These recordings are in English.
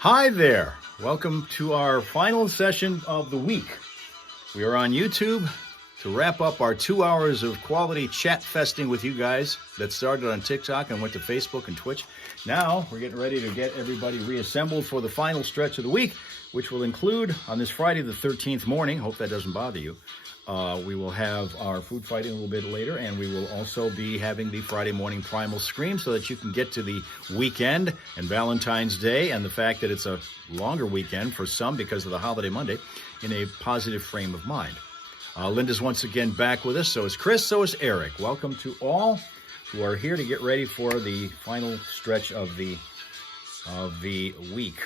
Hi there. Welcome to our final session of the week. We are on YouTube to wrap up our 2 hours of quality chat festing with you guys that started on TikTok and went to Facebook and Twitch. Now we're getting ready to get everybody reassembled for the final stretch of the week, which will include on this Friday the 13th morning. Hope that doesn't bother you. We will have our food fighting a little bit later, and we will also be having the Friday morning primal scream so that you can get to the weekend and Valentine's Day and the fact that it's a longer weekend for some because of the holiday Monday in a positive frame of mind. Linda's once again back with us. So is Chris, so is Eric. Welcome to all who are here to get ready for the final stretch of the week.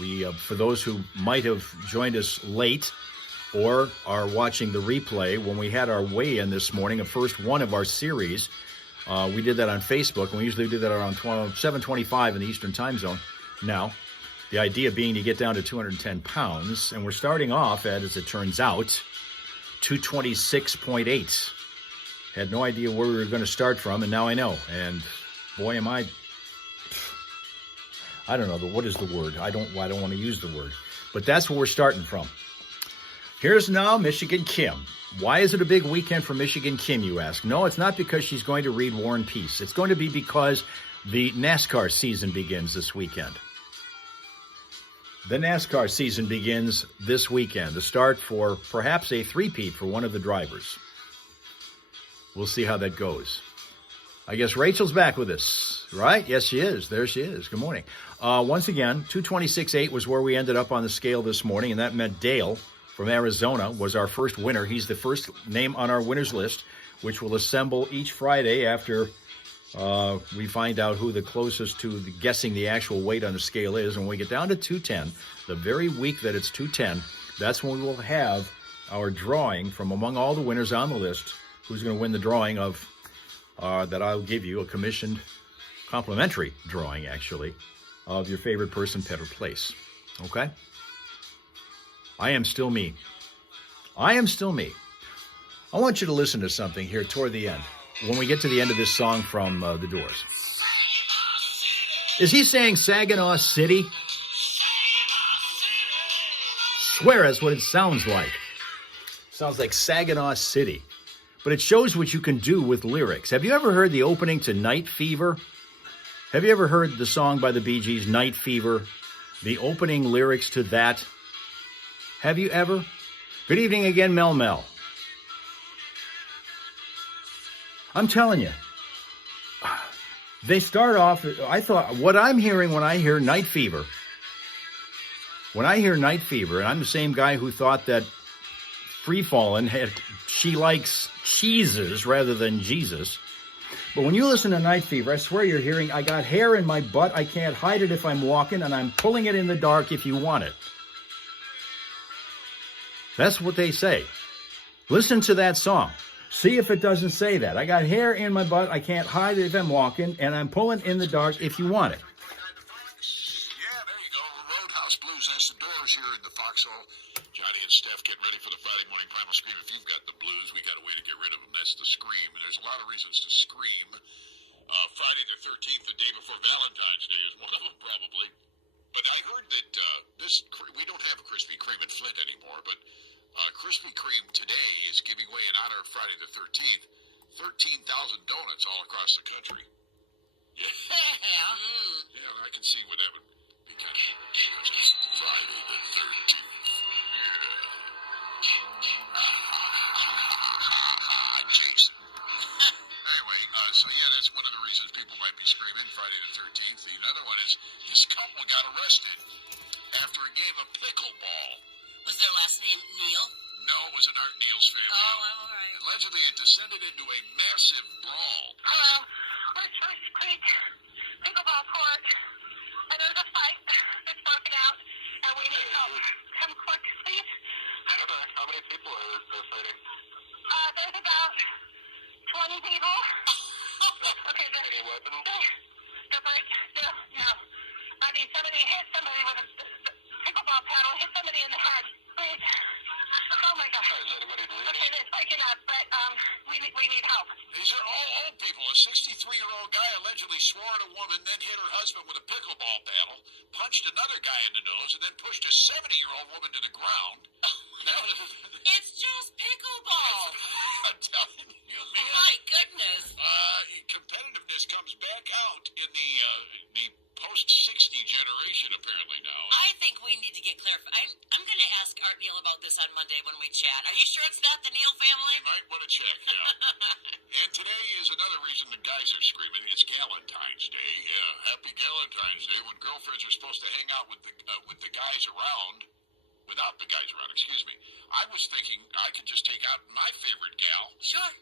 We, for those who might have joined us late, or are watching the replay, when we had our weigh-in this morning, the first one of our series, we did that on Facebook, and we usually do that around 7:25 in the Eastern Time Zone. Now, the idea being to get down to 210 pounds, and we're starting off at, as it turns out, 226.8. Had no idea where we were going to start from, and now I know. And boy, am I don't know, what is the word? I don't want to use the word. But that's where we're starting from. Here's now Michigan Kim. Why is it a big weekend for Michigan Kim, you ask? No, it's not because she's going to read War and Peace. It's going to be because the NASCAR season begins this weekend. The NASCAR season begins this weekend. The start for perhaps a three-peat for one of the drivers. We'll see how that goes. I guess Rachel's back with us, right? Yes, she is. There she is. Good morning. Once again, 226.8 was where we ended up on the scale this morning, and that meant Dale from Arizona was our first winner. He's the first name on our winners list, which will assemble each Friday after we find out who the closest to guessing the actual weight on the scale is. And when we get down to 210, the very week that it's 210, that's when we will have our drawing from among all the winners on the list, who's going to win the drawing of that I'll give you, a commissioned complimentary drawing, actually, of your favorite person, pet, or place. Okay? I am still me. I am still me. I want you to listen to something here toward the end, when we get to the end of this song from The Doors. Is he saying Saginaw City? Swear that's what it sounds like. Sounds like Saginaw City. But it shows what you can do with lyrics. Have you ever heard the opening to Night Fever? Have you ever heard the song by the Bee Gees, Night Fever? The opening lyrics to that? Have you ever? Good evening again, Mel Mel. I'm telling you, they start off, I thought, what I'm hearing when I hear Night Fever, and I'm the same guy who thought that Free Fallin' she likes cheeses rather than Jesus. But when you listen to Night Fever, I swear you're hearing, I got hair in my butt, I can't hide it if I'm walking, and I'm pulling it in the dark if you want it. That's what they say. Listen to that song. See if it doesn't say that. I got hair in my butt, I can't hide it if I'm walking, and I'm pulling in the dark if you want it. Yeah, there you go. Roadhouse Blues. That's the Doors here in the Foxhole. Johnny and Steph getting ready for the Friday morning primal scream. If you've got the blues, we got a way to get rid of them. That's the scream. And there's a lot of reasons to scream. Friday the 13th, the day before Valentine's Day, is one of them probably. But I heard that we don't have a Krispy Kreme in Flint anymore, but Krispy Kreme today is giving away in honor of Friday the 13th, 13,000 donuts all across the country. Yeah. Yeah, I can see what that would be kind of Friday the 13th. Jason. Anyway, so yeah, that's one of the reasons people might be screaming Friday the 13th. The other one is this couple got arrested after a game of pickleball. Was their last name Neil? No, it was in Art Neal's family. Oh, all right. Allegedly, it descended into a massive brawl. Hello. We're at Choice Creek pickleball court, and there's a fight that's broken out, and we need help. Come quick, please. How many people are fighting? There's about 20 people. Okay, Any weapons? No. I mean, somebody hit somebody with a pickleball paddle, hit somebody in the head. Please. Oh my God. Is anybody bleeding? Okay, it's breaking up, but we need help. These are all old people. A 63-year-old guy allegedly swore at a woman, then hit her husband with a pickleball paddle, punched another guy in the nose, and then pushed a 70-year-old woman to the ground. It's just pickleball. I'm telling you, man. My goodness. Competitiveness comes back out in the post-60 generation, apparently, now. I think we need to get clarified. I'm going to ask Art Neal about this on Monday when we chat. Are you sure it's not the Neal family? You might want to check, yeah. And today is another reason the guys are screaming. It's Galentine's Day. Happy Galentine's Day, when girlfriends are supposed to hang out with the guys around. Without the guys around, excuse me. I was thinking I could just take out my favorite gal. Sure.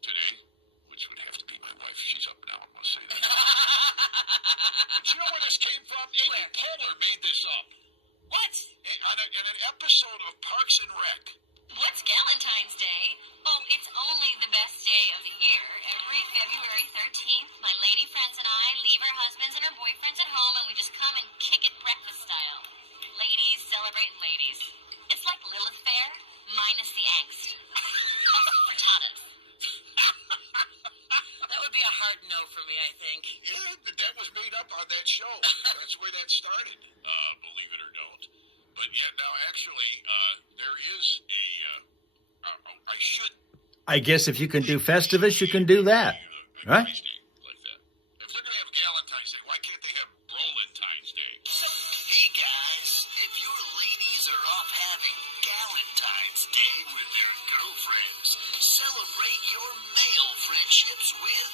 Today, which would have to be my wife. She's up now, I must say that. But you know where this came from? Amy Poehler made this up. What? In an episode of Parks and Rec. What's Galentine's Day? Oh, it's only the best day of the year. Every February 13th, my lady friends and I leave our husbands and our boyfriends at home, and we just come and kick it breakfast style. Ladies celebrating ladies. It's like Lilith Fair, minus the angst. Frittatas. That would be a hard no for me, I think. Yeah, that was made up on that show. That's where that started, believe it or don't. But yeah, now actually, there is I should. I guess if you can do Festivus, you can do that, right? Like that. If they're gonna have Galentine's Day, why can't they have Brolentine's Day? Hey guys, if your ladies are off having Galentine's Day with their girlfriends, celebrate your male friendships with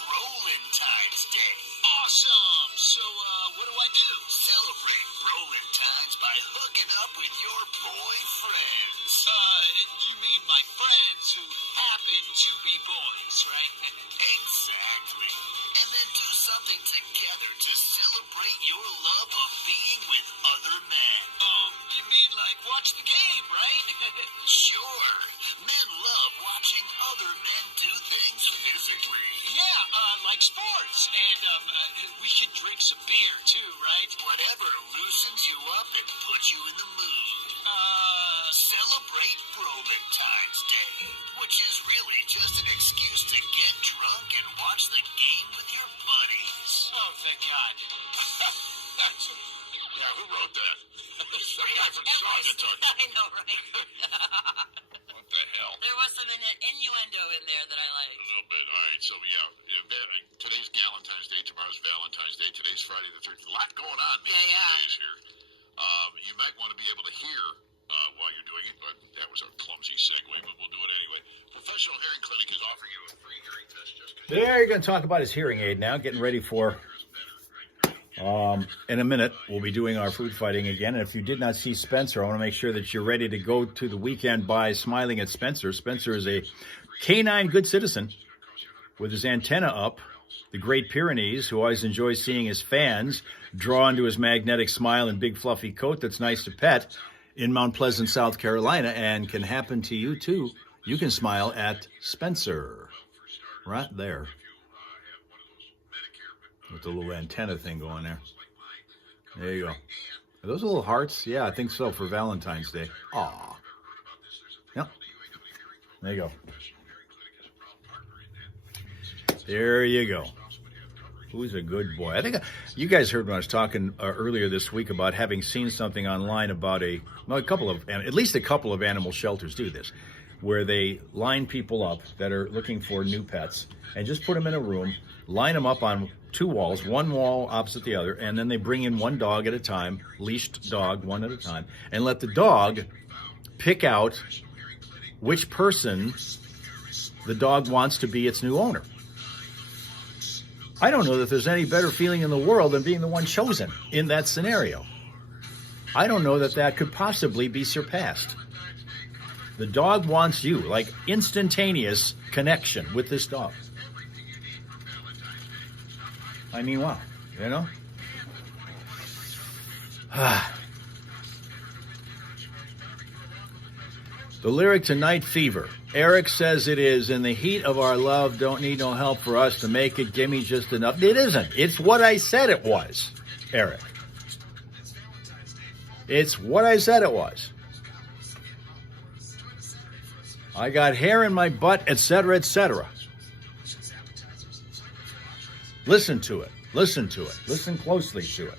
Brolentine's Day. Awesome! So, what do I do? Celebrate Brolentine's by hooking up with your boyfriends. You mean my friends who happen to be boys, right? Exactly. And then do something together to celebrate your love of being with other men. You mean like watch the game, right? Sure. Men love watching other men do things physically. Yeah, like sports. And, we can drink some beer, too, right? Whatever loosens you up and puts you in the mood. Celebrate Brolentine's Day, which is really just an excuse to get drunk and watch the game with your buddies. Oh, thank God. Yeah, who wrote that? Some guy from Saugatuck. I know, right? What the hell? There was some innuendo in there that I A liked. little bit. All right, so today's Galentine's Day, tomorrow's Valentine's Day, today's Friday the 13th. A lot going on these days here. You might want to be able to hear while you're doing it, but that was a clumsy segue, but we'll do it anyway. Professional Hearing Clinic is offering you a free hearing test just because There, you're going to talk about his hearing aid now, getting ready for, in a minute, we'll be doing our food fighting again. And if you did not see Spencer, I want to make sure that you're ready to go to the weekend by smiling at Spencer. Spencer is a canine good citizen with his antenna up. The Great Pyrenees, who always enjoys seeing his fans drawn to his magnetic smile and big fluffy coat that's nice to pet in Mount Pleasant, South Carolina, and can happen to you too. You can smile at Spencer right there with the little antenna thing going there. There you go. Are those little hearts? Yeah, I think so, for Valentine's Day. Aw. Yep. There you go. There you go. Who's a good boy? I think you guys heard when I was talking earlier this week about having seen something online about at least a couple of animal shelters do this, where they line people up that are looking for new pets and just put them in a room, line them up on two walls, one wall opposite the other, and then they bring in one dog at a time, leashed dog, one at a time, and let the dog pick out which person the dog wants to be its new owner. I don't know that there's any better feeling in the world than being the one chosen in that scenario. I don't know that that could possibly be surpassed. The dog wants you, like instantaneous connection with this dog. I mean, wow, you know? The lyric to Night Fever. Eric says it is, in the heat of our love, don't need no help for us to make it, give me just enough. It isn't. It's what I said it was, Eric. It's what I said it was. I got hair in my butt, etc., etc. Listen to it. Listen to it. Listen closely to it.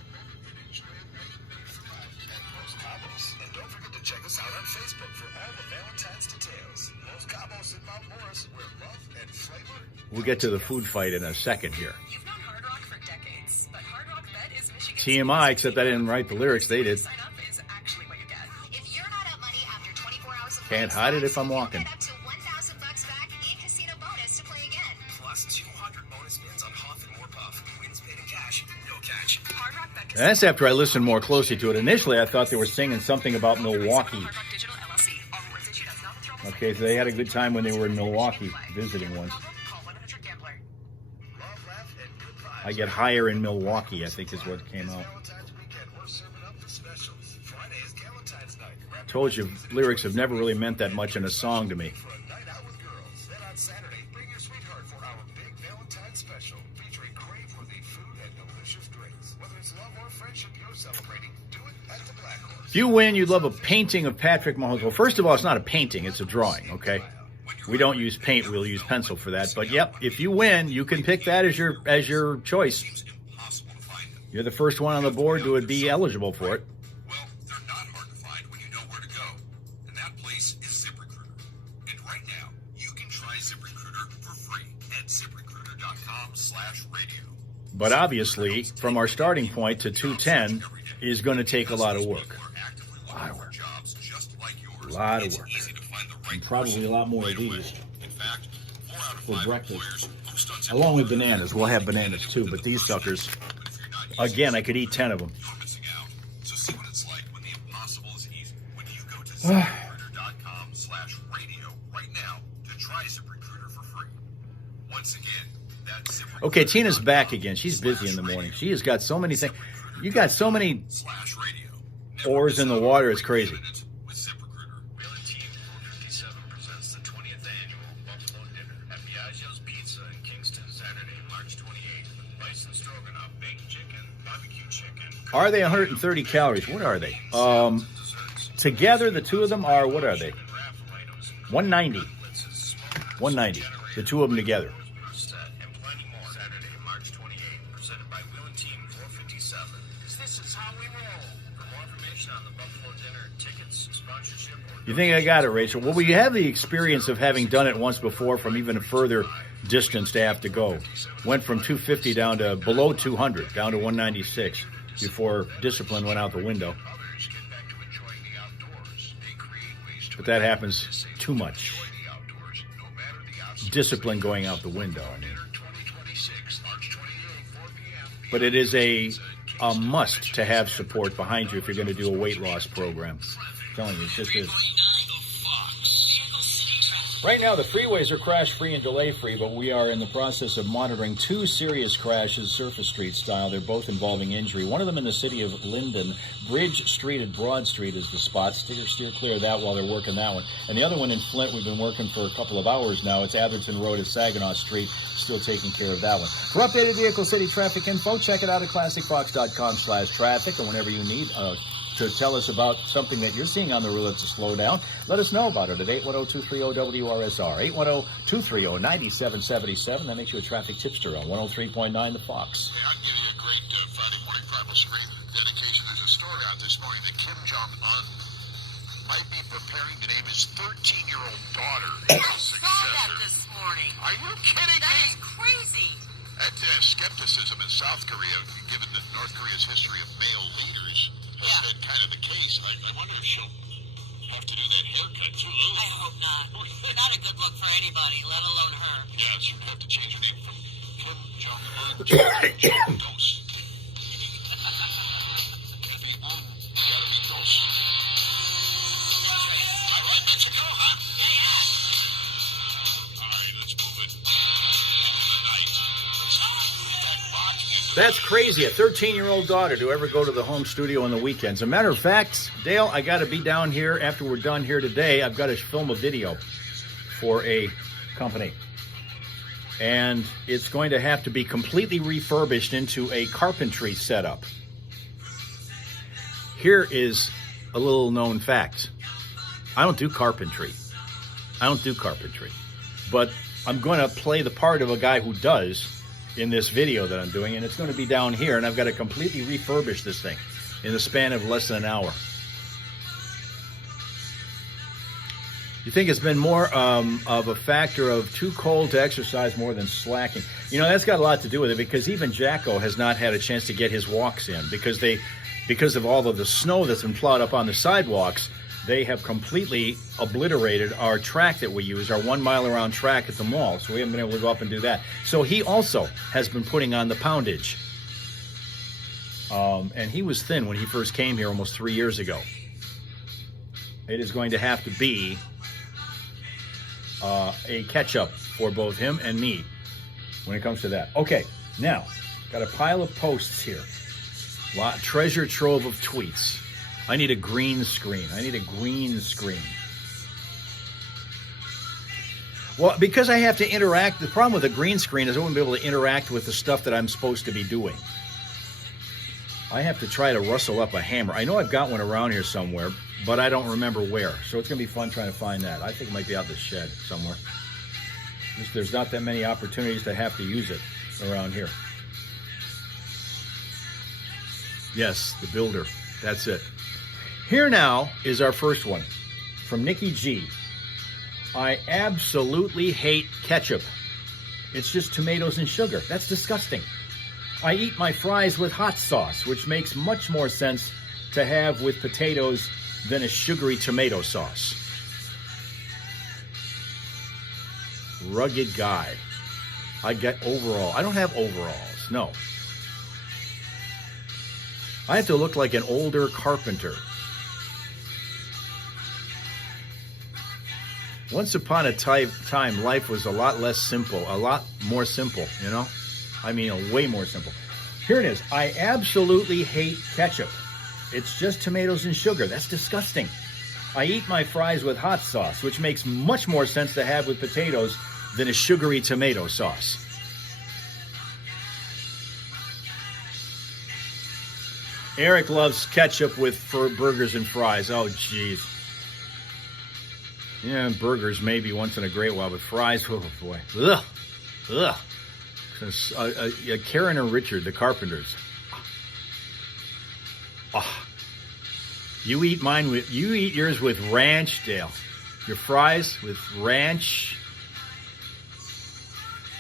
And don't forget to check us out on Facebook for all the Valentine's details. Los Cabos and Mount Morris, where love and flavor. We'll get to the food fight in a second here. You've known Hard Rock for decades, but Hard Rock Bet is Michigan's TMI, except I didn't write the lyrics. They did. Sign up is actually what you get. If you're not up money after 24 hours of Can't playing hide it slots, if I'm you'll walking. get up to $1,000 back in casino bonus to play again. Plus 200 bonus spins on Huff and More Puff. Wins paid in cash, no catch. Hard Rock Bet And that's after I listened more closely to it. Initially, I thought they were singing something about Milwaukee. Hard Rock Digital LLC. All rewards issued as non-withdrawable Okay, so they had a good time when they were in Milwaukee visiting once. Call 1-800-GAMBLER. Love, laugh, and good vibes. I get higher in Milwaukee, I think is what came out. Valentine's weekend, we're serving up the specials. Friday is Galentine's night. Grab Told you, lyrics have never really meant that much in a song to me. for a night out with girls. Then on Saturday, bring your sweetheart for our big Valentine's special, featuring crave-worthy food and delicious drinks. Whether it's love or friendship you're celebrating, do it at the Black Horse. If you win, you'd love a painting of Patrick Mahomes. Well, first of all, it's not a painting, it's a drawing, okay? We don't use paint, we'll use pencil for that. But yep, if you win, you can pick that as your choice. Impossible to find them. You're the first one on the board to be eligible for it. Well, they're not hard to find when you know where to go. And that place is ZipRecruiter. And right now, you can try ZipRecruiter for free at ZipRecruiter.com/radio. But obviously, from our starting point to 210 is going to take a lot of work. A lot of work. Jobs just like yours. Lot of It's work. easy to find the right And probably a lot more of right away. these In fact, 4 out of for 5 breakfast. employers post on Along with ZipRecruiter. bananas. We'll have bananas too, but these suckers, But if you're not using again, I could eat 10 of them. you're missing out. So see what it's like when the impossible is easy. When you go to ZipRecruiter.com/radio right now to try ZipRecruiter for free. Once again, that's ZipRecruiter. Okay, Tina's back again. She's busy in the morning. She has got so many things. You got so many /radio. oars in the water, it's crazy. With ZipRecruiter. Realty Team 457 presents the 20th annual Buffalo Dinner at Biagio's Pizza in Kingston, Saturday, March 28th. Bison stroganoff, baked chicken, barbecue chicken. Are they 130 calories? What are they? Together, the two of them are, what are they? 190. 190. The two of them together. And plenty more. Saturday, March 28th, presented by Wheeling Team 457. This is how we roll. For more information on the Buffalo Dinner, tickets, sponsorship, or You think I got it, Rachel? Well, we have the experience of having done it once before from even a further distance to have to go. Went from 250 down to below 200, down to 196 before discipline went out the window. others get back to enjoying the outdoors. They create ways to But that happens too much. enjoy the outdoors, no matter the obstacle. Discipline going out the window. I mean. Dinner 2026, March 28th, 4 p.m. But it is a must to have support behind you if you're going to do a weight loss program. I'm telling you, it just is. Right now, the freeways are crash-free and delay-free, but we are in the process of monitoring two serious crashes, Surface Street style. They're both involving injury. One of them in the city of Linden. Bridge Street and Broad Street is the spot. Steer clear of that while they're working that one. And the other one in Flint, we've been working for a couple of hours now. It's Atherton Road at Saginaw Street. Still taking care of that one. For updated Vehicle City traffic info, check it out at classicfox.com/traffic. And whenever you need to tell us about something that you're seeing on the road that's a slowdown, let us know about it at 810-230-WRSR, 810-230-9777. That makes you a traffic tipster on 103.9 The Fox. Hey, I'll give you a great Friday morning primal screen dedication. There's a story out this morning that Kim Jong-un might be preparing to name his 13-year-old daughter his Saw that successor. this morning. Are you kidding That me? is crazy. That skepticism in South Korea, given that North Korea's history of male leaders, has Yeah. been kind of the case. I wonder if she'll have to do that haircut too. I hope not. Not a good look for anybody, let alone her. Yeah, she'll have to change her name from Kim Jong-un to Jong Dos. Gotta be Dos. All right, let's go, huh? All right, let's move it into the night. That rock music. That's crazy. A 13-year-old daughter to ever go to the home studio on the weekends. As a matter of fact, Dale, I got to be down here after we're done here today. I've got to film a video for a company. And it's going to have to be completely refurbished into a carpentry setup. Here is a little known fact. I don't do carpentry. I don't do carpentry. But I'm going to play the part of a guy who does in this video that I'm doing, and it's going to be down here, and I've got to completely refurbish this thing in the span of less than an hour. You think it's been more of a factor of too cold to exercise more than slacking? You know, that's got a lot to do with it, because even Jacko has not had a chance to get his walks in because of all of the snow that's been plowed up on the sidewalks. They have completely obliterated our track that we use, our 1 mile around track at the mall. So we haven't been able to go up and do that. So he also has been putting on the poundage. And he was thin when he first came here almost 3 years ago. It is going to have to be a catch-up for both him and me when it comes to that. Okay, now, got a pile of posts here. Treasure trove of tweets. I need a green screen. Well, because I have to interact, the problem with a green screen is I won't be able to interact with the stuff that I'm supposed to be doing. I have to try to rustle up a hammer. I know I've got one around here somewhere, but I don't remember where. So it's going to be fun trying to find that. I think it might be out the shed somewhere. There's not that many opportunities to have to use it around here. Yes, the builder. That's it. Here now is our first one from Nikki G. I absolutely hate ketchup. It's just tomatoes and sugar. That's disgusting. I eat my fries with hot sauce, which makes much more sense to have with potatoes than a sugary tomato sauce. Rugged guy. I get overall. I don't have overalls. No. I have to look like an older carpenter. Once upon a time, life was a lot less simple, a lot more simple, you know? I mean, way more simple. Here it is. I absolutely hate ketchup. It's just tomatoes and sugar. That's disgusting. I eat my fries with hot sauce, which makes much more sense to have with potatoes than a sugary tomato sauce. Eric loves ketchup for burgers and fries. Oh, jeez. Yeah, burgers maybe once in a great while, but fries, oh boy. Ugh. Ugh. Karen or Richard, the carpenters. Oh. You eat yours with ranch, Dale. Your fries with ranch.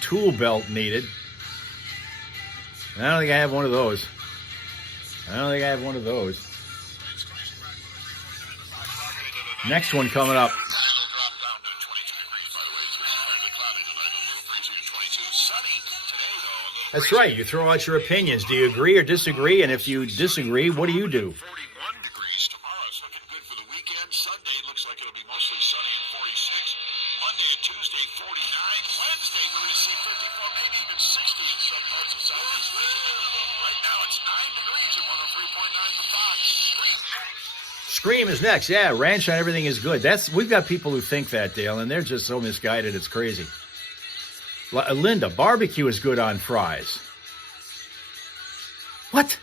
Tool belt needed. I don't think I have one of those. Next one coming up. That's right. You throw out your opinions. Do you agree or disagree? And if you disagree, what do you do? 41 degrees tomorrow. It's looking good for the weekend. Sunday looks like it'll be mostly sunny and 46. Monday and Tuesday, 49. Wednesday, we're going to see 54, maybe even 60 in some parts of Southeast Michigan. Right now, it's 9 degrees at 103.9 The Fox. Scream is next. Yeah, ranch on everything is good. We've got people who think that, Dale, and they're just so misguided. It's crazy. Linda, barbecue is good on fries. What?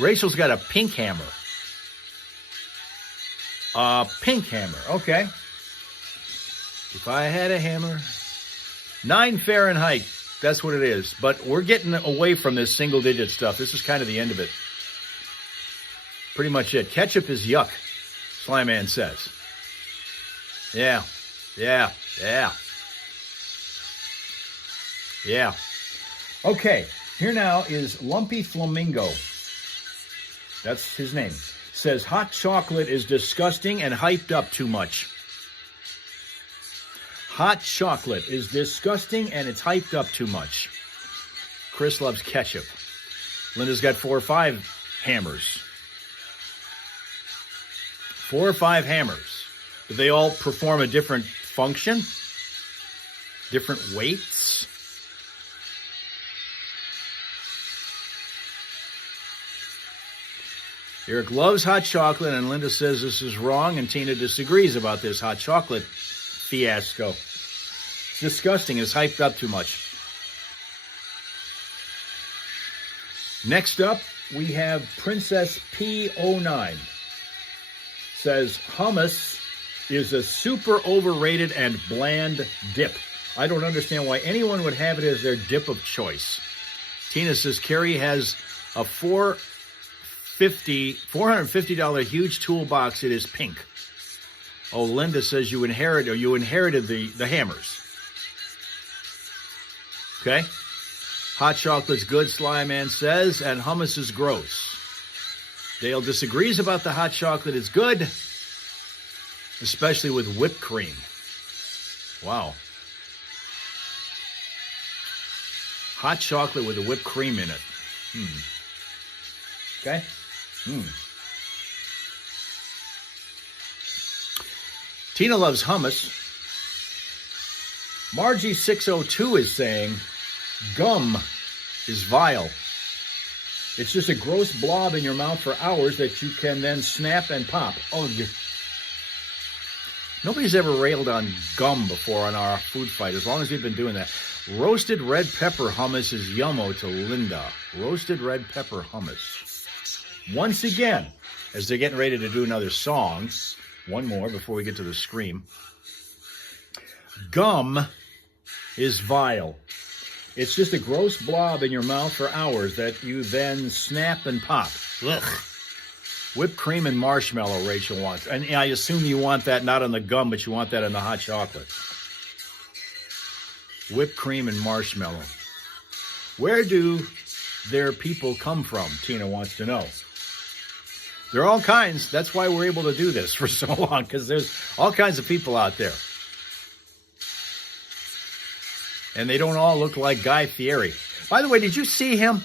Rachel's got a pink hammer. Pink hammer. Okay. If I had a hammer. 9 Fahrenheit. That's what it is. But we're getting away from this single-digit stuff. This is kind of the end of it. Pretty much it. Ketchup is yuck, Slyman says. Yeah. Okay, here now is Lumpy Flamingo. That's his name. Says hot chocolate is disgusting and hyped up too much. Hot chocolate is disgusting and it's hyped up too much. Chris loves ketchup. Linda's got 4 or 5 hammers. 4 or 5 hammers. Do they all perform a different function? Different weights? Eric loves hot chocolate, and Linda says this is wrong, and Tina disagrees about this hot chocolate fiasco. It's disgusting. It's hyped up too much. Next up, we have Princess P09. says hummus is a super overrated and bland dip. I don't understand why anyone would have it as their dip of choice. Tina says Carrie has a $450 huge toolbox. It is pink. Oh, Linda says you inherited the hammers. Okay. Hot chocolate's good, Sly Man says, and hummus is gross. Dale disagrees about the hot chocolate. It's good, especially with whipped cream. Wow. Hot chocolate with a whipped cream in it. Okay. Tina loves hummus. Margie602 is saying gum is vile. It's just a gross blob in your mouth for hours that you can then snap and pop. Ugh. Nobody's ever railed on gum before on our food fight, as long as we've been doing that. Roasted red pepper hummus is yummo to Linda. Roasted red pepper hummus. Once again, as they're getting ready to do another song, one more before we get to the scream. Gum is vile. It's just a gross blob in your mouth for hours that you then snap and pop. Ugh. Whipped cream and marshmallow, Rachel wants. And I assume you want that not on the gum, but you want that on the hot chocolate. Whipped cream and marshmallow. Where do their people come from? Tina wants to know. There are all kinds. That's why we're able to do this for so long, because there's all kinds of people out there. And they don't all look like Guy Fieri. By the way, did you see him?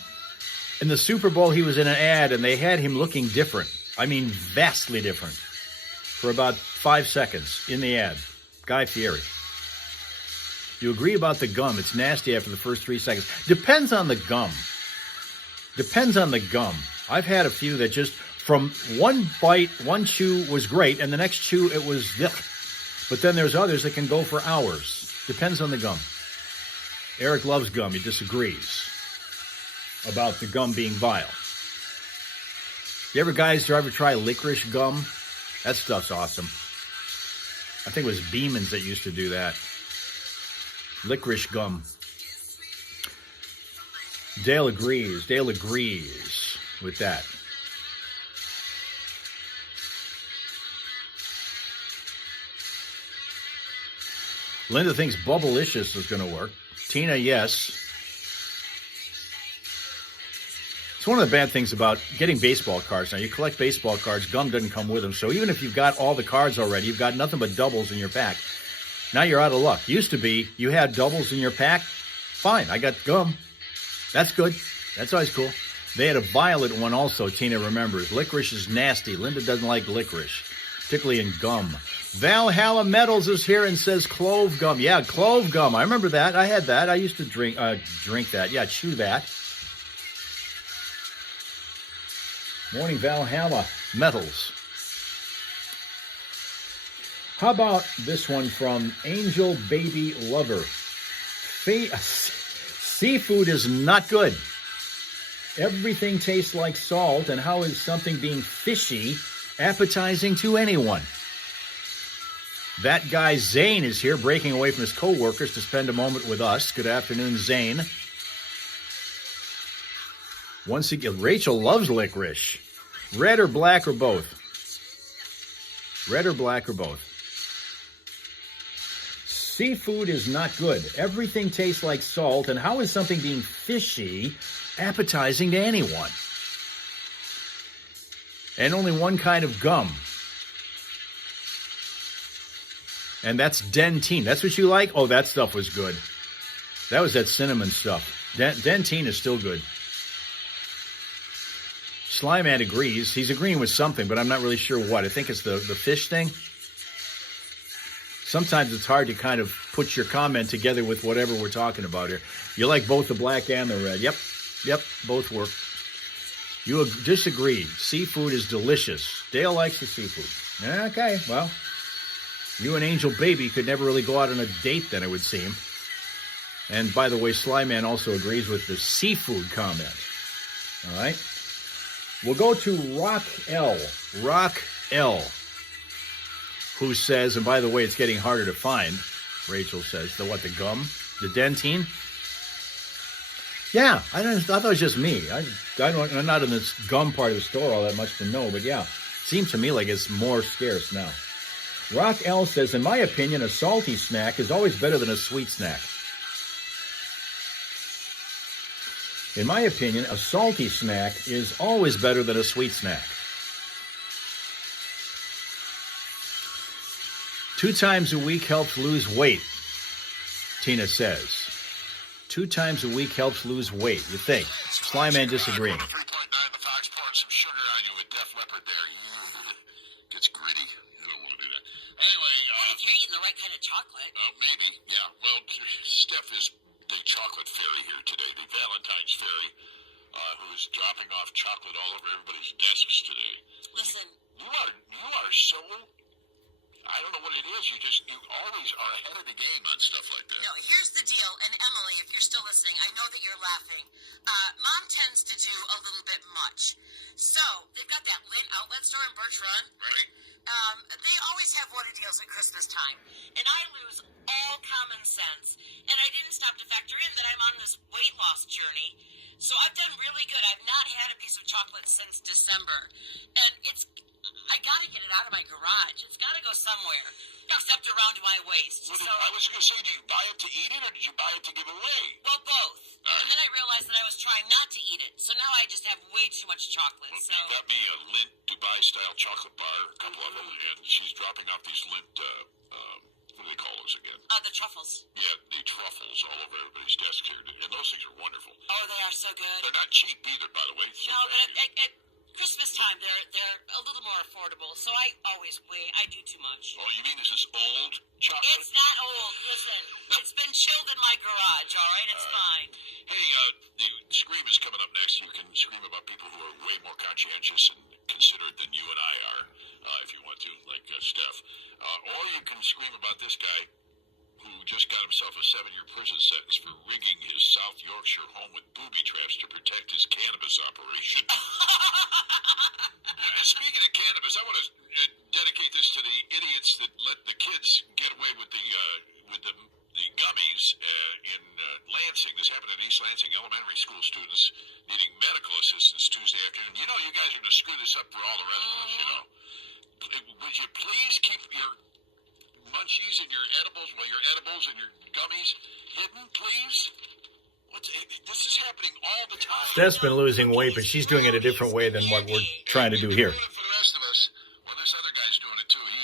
In the Super Bowl, he was in an ad, and they had him looking different. I mean, vastly different. For about 5 seconds in the ad. Guy Fieri. You agree about the gum. It's nasty after the first 3 seconds. Depends on the gum. Depends on the gum. I've had a few that just, from one bite, one chew was great, and the next chew, it was yuck. But then there's others that can go for hours. Depends on the gum. Eric loves gum. He disagrees about the gum being vile. You ever try licorice gum? That stuff's awesome. I think it was Beeman's that used to do that. Licorice gum. Dale agrees. Dale agrees with that. Linda thinks Bubblicious is going to work. Tina, yes. It's one of the bad things about getting baseball cards. Now, you collect baseball cards, gum doesn't come with them. So even if you've got all the cards already, you've got nothing but doubles in your pack. Now you're out of luck. Used to be, you had doubles in your pack. Fine, I got gum. That's good. That's always cool. They had a violet one also, Tina remembers. Licorice is nasty. Linda doesn't like licorice, particularly in gum. Valhalla Metals is here and says clove gum. Yeah, clove gum. I remember that. I had that. I used to drink that. Yeah, chew that. Morning, Valhalla Metals. How about this one from Angel Baby Lover? Seafood is not good. Everything tastes like salt, and how is something being fishy appetizing to anyone? That guy Zane is here, breaking away from his co-workers to spend a moment with us. Good afternoon, Zane. Once again, Rachel loves licorice. Red or black or both? Red or black or both? Seafood is not good. Everything tastes like salt, and how is something being fishy appetizing to anyone? And only one kind of gum. And that's Dentine. That's what you like? Oh, that stuff was good. That was that cinnamon stuff. Dentine is still good. Slyman agrees. He's agreeing with something, but I'm not really sure what. I think it's the fish thing. Sometimes it's hard to kind of put your comment together with whatever we're talking about here. You like both the black and the red. Yep, both work. You disagree. Seafood is delicious. Dale likes the seafood. Okay, well, you and Angel Baby could never really go out on a date then, it would seem. And by the way, Slyman also agrees with the seafood comment. All right. We'll go to Rock L. Rock L. who says, and by the way, it's getting harder to find, Rachel says, the gum? The dentine? Yeah, I thought it was just me. I'm not in this gum part of the store all that much to know, but yeah, it seems to me like it's more scarce now. Rock L says, in my opinion, a salty snack is always better than a sweet snack. In my opinion, a salty snack is always better than a sweet snack. 2 times a week helps lose weight, Tina says. 2 times a week helps lose weight. You think? Slyman disagreeing. 3.9 the Fox pouring some sugar on you with Def Leppard there. Gets gritty. You don't want to do that. Anyway, If you're eating the right kind of chocolate. maybe, yeah. Well, Steph is the chocolate fairy here today, the Valentine's fairy, who's dropping off chocolate all over everybody's desks today. Listen, You are so, I don't know what it is. You always are ahead of the game on stuff like that. no, here's the deal. And Emily, if you're still listening, I know that you're laughing. Mom tends to do a little bit much. So, they've got that Lint outlet store in Birch Run. Right? They always have water deals at Christmas time. And I lose all common sense. And I didn't stop to factor in that I'm on this weight loss journey. So I've done really good. I've not had a piece of chocolate since December. And I gotta get it out of my garage. It's gotta go somewhere. Except around my waist. Well, So, I was going to say, do you buy it to eat it or did you buy it to give away? well, both. And then I realized that I was trying not to eat it. So now I just have way too much chocolate. Well, So, you got me a Lint Dubai-style chocolate bar, a couple of them, and she's dropping off these Lint, what do they call those again? the truffles. Yeah, the truffles all over everybody's desk here. And those things are wonderful. Oh, they are so good. They're not cheap either, by the way. So No, but at Christmas time, they're a little more affordable. So I always wait. I do too much. Oh, you mean this is old chocolate? It's not old. Listen, it's been chilled in my garage. All right, it's fine. Hey, the Scream is coming up next. You can scream about people who are way more conscientious and considerate than you and I are, if you want to, like Steph. Or you can scream about this guy who just got himself a 7-year prison sentence for rigging his South Yorkshire home with booby traps to protect his cannabis operation. Speaking of cannabis, I want to dedicate this to the idiots that let the kids get away with the gummies in Lansing. This happened in East Lansing. Elementary school students needing medical assistance Tuesday afternoon. You know, you guys are going to screw this up for all the rest of us, you know. Would you please keep your munchies and your edibles, and your gummies hidden, please? This is happening all the time. Steph's been losing weight, but she's doing it a different way than what we're trying to do here. For the rest of us, well, this other guy's doing it too. He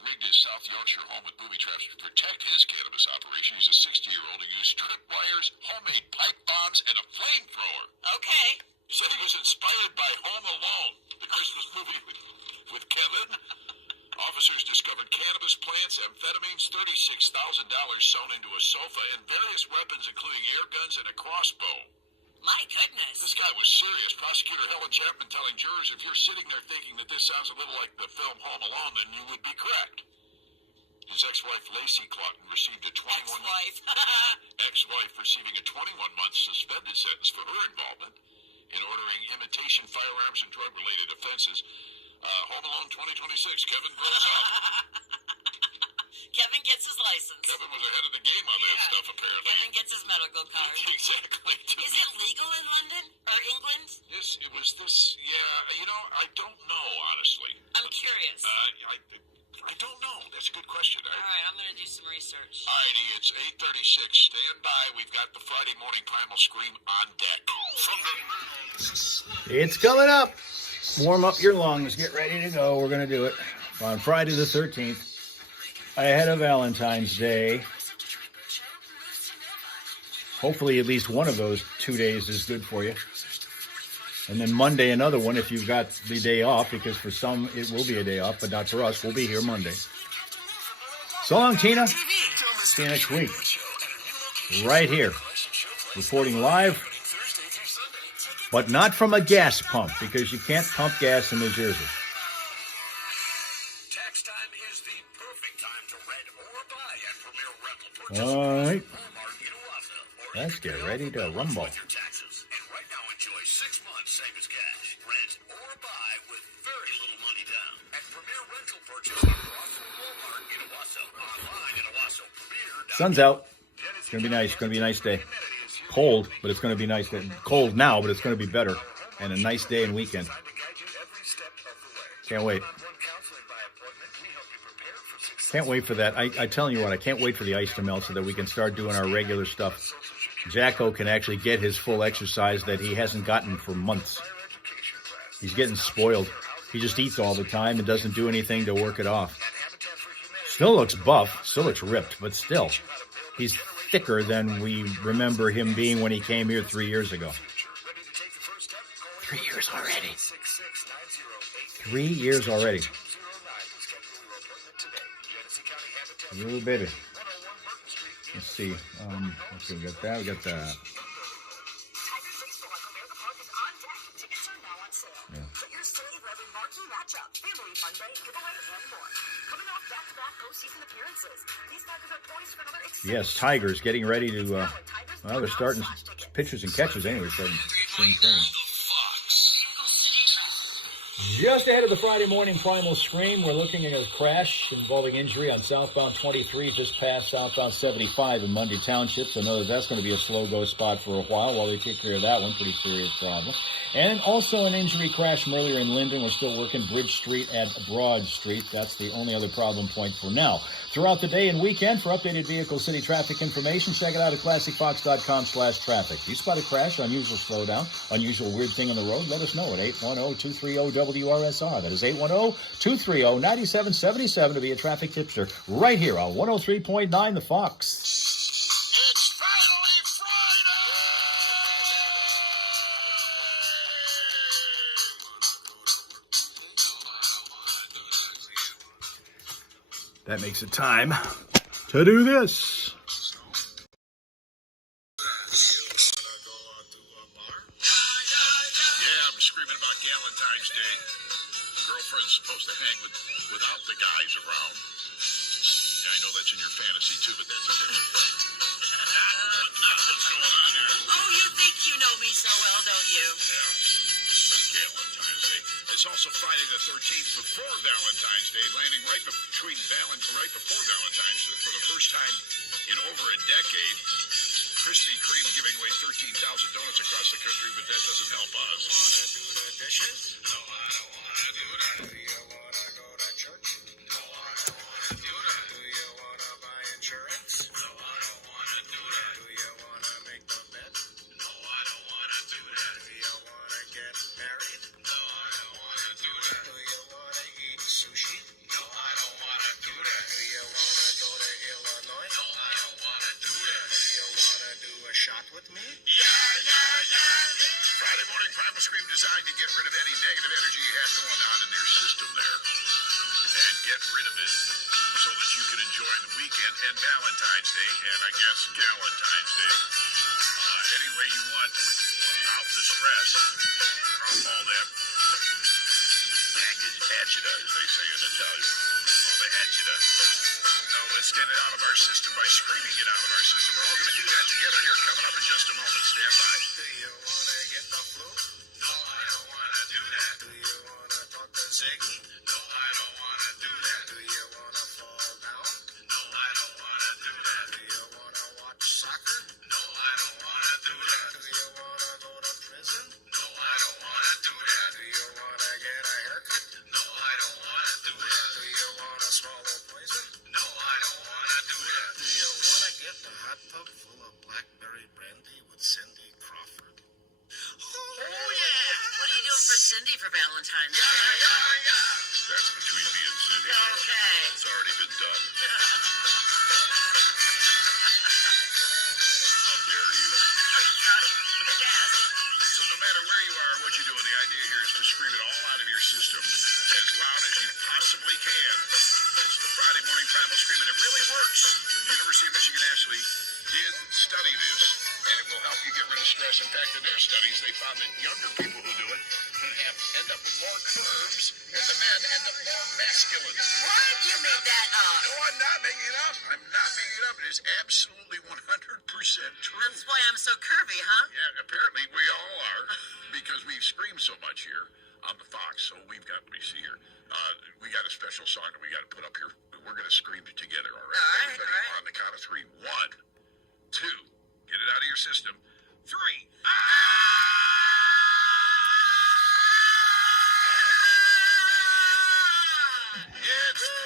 rigged his South Yorkshire home with booby traps to protect his cannabis operation. He's a 60-year-old who used trip wires, homemade pipe bombs, and a flamethrower. Okay. He said he was inspired by Home Alone, the Christmas movie with Kevin. Officers discovered cannabis plants, amphetamines, $36,000 sewn into a sofa, and various weapons, including air guns and a crossbow. My goodness. This guy was serious. Prosecutor Helen Chapman telling jurors, if you're sitting there thinking that this sounds a little like the film Home Alone, then you would be correct. His ex-wife, Lacey Clotton, received a 21-month... ex-wife receiving a 21-month suspended sentence for her involvement in ordering imitation firearms and drug-related offenses. Home Alone 2026, Kevin grows up. Kevin gets his license. Kevin was ahead of the game on that stuff, apparently. Kevin gets his medical card. Exactly. Is it legal in London or England? Yeah, I don't know, honestly. I'm curious. I don't know. That's a good question. All right, I'm going to do some research. All righty, it's 8:36. Stand by. We've got the Friday morning Primal Scream on deck. It's coming up. Warm up your lungs. Get ready to go. We're going to do it on Friday the 13th, ahead of Valentine's Day. Hopefully at least one of those 2 days is good for you. And then Monday, another one if you've got the day off, because for some it will be a day off, but not for us. We'll be here Monday. So long, Tina. See you next week. Right here. Reporting live. But not from a gas pump, because you can't pump gas in New Jersey. Tax time is the perfect time to rent or buy at Premier Rental. All right. Walmart, Hiawatha, or Let's get ready to rumble. with your taxes. And right now enjoy 6 months same as cash. Rent or buy with very little money down. At Premier Rental. rental purchase from Owasso Walmart in Owasso. Online at OwassoBeer.com. Sun's out. It's going to be nice. It's going to be a nice day. Cold, but it's going to be nice. Cold now, but it's going to be better. And a nice day and weekend. Can't wait. Can't wait for that. I telling you what, I can't wait for the ice to melt so that we can start doing our regular stuff. Jacko can actually get his full exercise that he hasn't gotten for months. He's getting spoiled. He just eats all the time and doesn't do anything to work it off. Still looks buff, still looks ripped, but still, he's thicker than we remember him being when he came here 3 years ago. 3 years already. 3 years already. Little baby. Let's see. Okay, we got that. We got that. Yeah. Yes, Tigers getting ready to. Well, they're starting pitchers and catchers anyway. Starting spring training. Just ahead of the Friday morning primal scream, we're looking at a crash involving injury on southbound 23 just past southbound 75 in Mundy Township. So I know that's going to be a slow-go spot for a while they take care of that one. Pretty serious problem. And also an injury crash from earlier in Linden. We're still working Bridge Street at Broad Street. That's the only other problem point for now. Throughout the day and weekend, for updated vehicle city traffic information, check it out at classicfox.com/traffic. If you spot a crash, unusual slowdown, unusual weird thing on the road, let us know at 810-230-WRSR. That is 810-230-9777 to be a traffic tipster right here on 103.9 The Fox. It's finally Friday! That makes it time to do this. Yeah, I'm screaming about Galentine's Day. Girlfriend's supposed to hang without the guys around. Yeah, I know that's in your fantasy too, but that's a different thing. What's going on there? Oh, you think you know me so well, don't you? Yeah, Galentine's Day. It's also Friday the 13th before Valentine's Day, landing right before Valentine's for the first time in over a decade. Krispy Kreme giving away 13,000 donuts across the country, but that doesn't help us. Wanna do the dishes? No, I don't wanna do that. Do you wanna go to church? No, I don't wanna do that. Do you wanna buy insurance? No, I don't wanna do that. Do you wanna make the bed? No, I don't wanna do that. Do you wanna get married? No, I don't wanna do that. Do you wanna eat sushi? No, I don't wanna do that. Do you wanna go to Illinois? No, I don't wanna do that. Do you wanna do a shot with me? Friday morning primal scream designed to get rid of any negative energy you have going on in your system there. And get rid of it so that you can enjoy the weekend and Valentine's Day and I guess Galentine's Day any way you want without the stress of all that agita, as they say in Italian. All the agita. No, let's get it out of our system by screaming it out of our system. We're all going to do that together here coming up in just a moment. Stand by. Do you wanna get the flu? No, I don't wanna do that. Do you wanna talk to Ziggy? No, I don't wanna do that. Do you wanna fall down? No, I don't wanna do that. Do you wanna watch soccer? No, I don't wanna do that. Do you wanna go to prison? No, I don't wanna do that. Do you wanna get a haircut? No, I don't wanna do that. Do you wanna swallow poison? No, I don't wanna do that. Do you wanna get the hot tub full of blackberry brandy with Cindy Crawford? Oh, yeah. What are you doing for Cindy for Valentine's Day? That's between me and Cindy. Okay. It's already been done. How dare you? Yes. So no matter where you are, what you're doing, the idea here is to scream it all out of your system as loud as you possibly can. It's the Friday morning primal scream, and it really works. The University of Michigan actually did study this, and it will help you get rid of stress. In fact, in their studies, they found that younger people who do it end up with more curves, and the men end up more masculine. What? You made that up. No, I'm not making it up. I'm not making it up. It is absolutely 100% true. That's why I'm so curvy, huh? Yeah, apparently we all are, because we scream so much here on the Fox. So we've got, let me see here. We got a special song that we got to put up here. We're going to scream it together, all right? Everybody on the count of three. 1, 2, get it out of your system. 3. It's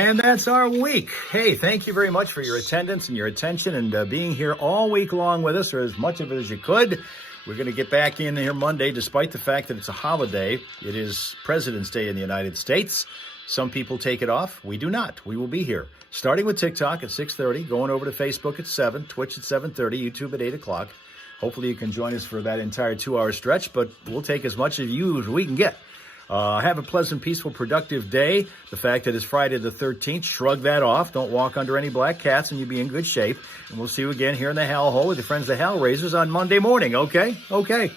And that's our week. Hey, thank you very much for your attendance and your attention and being here all week long with us, or as much of it as you could. We're going to get back in here Monday, despite the fact that it's a holiday. It is President's Day in the United States. Some people take it off. We do not. We will be here, starting with TikTok at 6:30, going over to Facebook at 7, Twitch at 7:30, YouTube at 8 o'clock. Hopefully you can join us for that entire 2-hour stretch, but we'll take as much of you as we can get. Have a pleasant, peaceful, productive day. The fact that it's Friday the 13th, shrug that off. Don't walk under any black cats and you'll be in good shape. And we'll see you again here in the Hell Hole with your friends the Hellraisers on Monday morning, okay? Okay.